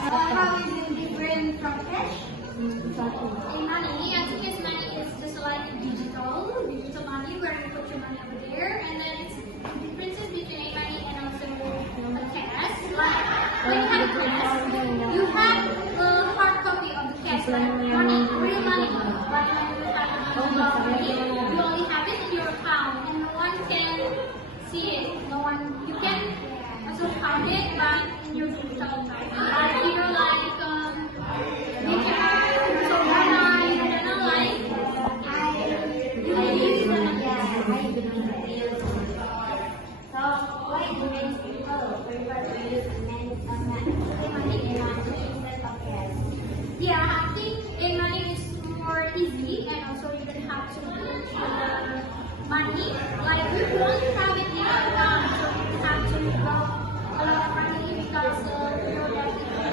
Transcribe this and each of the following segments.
How is it different from cash? E-money, I think it's money is just like digital money where you put your money over there, and then it's the differences between e-money and also the cash. Like when you have cash, you have a hard copy of the cash, like money, real money. But when you have money, you only have it in your account, and no one can see it. No one, you can also count it, but in your digital account. Like you know, like So, why do many people prefer to use e-money instead of cash? yeah, I think e-money is more easy, and also you don't have to put money. Like you only have it in your account, so you don't have to go a lot of money because you know that if you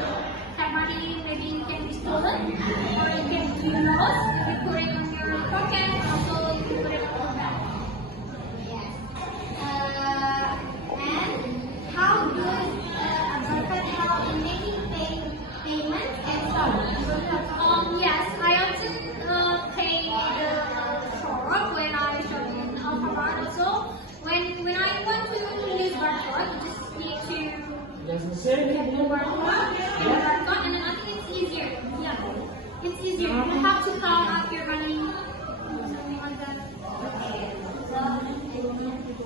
have money, maybe it can be stolen or it can be lost. If you put it on your pocket, also you can put it on your bag. Yes. And how does Abarkat help in making payments and so on? Yes, I often pay the shop when I shop in Alphamart. Also, when I want to use barcode, you just need to get the barcode, and then I think it's easier. Yeah, it's easier. You don't have to count out your money, something like that. Okay. So,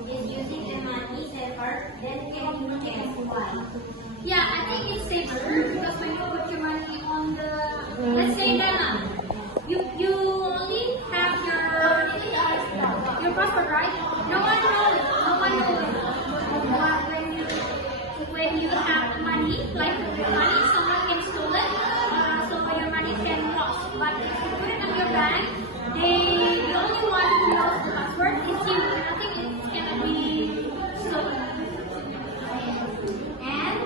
is using e-money safer than paying cash? Why? Yeah, I think it's safer because when you put your money on the, let's say Dana, you only have your passport, right? No one knows it. No one knows it. But when you have money, like your money, someone can steal it, so your money can lost. But if you put it on your bank, the only one who knows the password is you. I think it cannot be stolen. And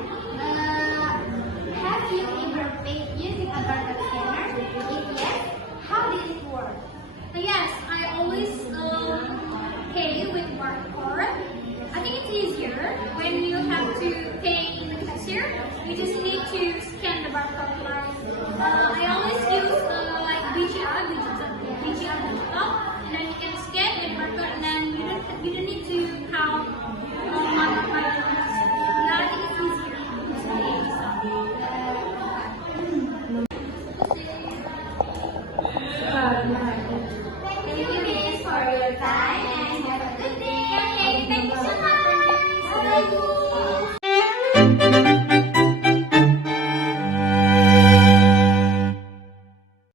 have you ever paid using a barcode scanner? If yes, how did it work? Yes, I always pay with barcode. I think it's easier when you have to pay in the cashier. You just need to scan the barcode. Like I always use like BGR digital, and then you can scan the barcode, and then you don't need to count my items. Yeah, I think it's easier. Thank you, Miss, for your time and have a good day. Okay, thank you so much. Bye.